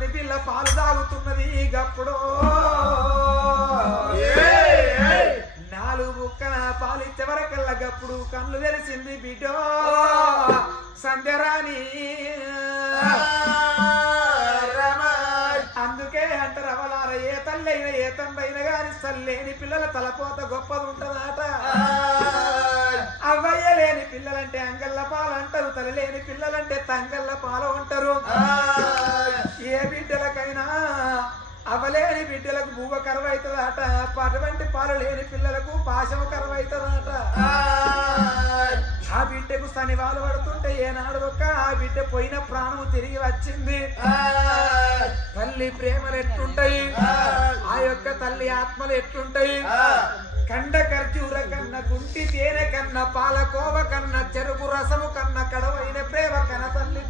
కన్ని పిల్ల పాలు తాగుతున్నది గప్పుడు 4 బుక్కన పాలు ఇచ్చే వరకల్లా గప్పుడు కళ్ళు తెరిచింది బిడ్డో సంధ్యరాణి అందుకే అంటారు అవలార ఏ తల్లైనా ఏ తండ్రైనా గాని తల్లేని పిల్లల తలపోత గొప్పది ఉంటదాట అవ్వయ్య లేని పిల్లలంటే అంగళ్ళ పాలు అంటారు తల్లి లేని పిల్లలంటే తంగళ్ళ పాలు అంటారు ఏ బిడ్డలకైనా అవలేని బిడ్డలకు భూవ కరువైతుందట అటువంటి పాలు లేని పిల్లలకు పాశము కరువైతుందట ఆ బిడ్డకు శనివాలు పడుతుంటే ఏనాడు ఒక్క ఆ బిడ్డ పోయిన ప్రాణము తిరిగి వచ్చింది తల్లి ప్రేమలు ఎట్లుంటాయి ఆ యొక్క తల్లి ఆత్మలు ఎట్లుంటాయి కండ ఖర్జూర కన్న గుంటి తేనె కన్న పాలకోవ కన్న చెరుకు రసము కన్న కడవైన ప్రేమ కన తల్లి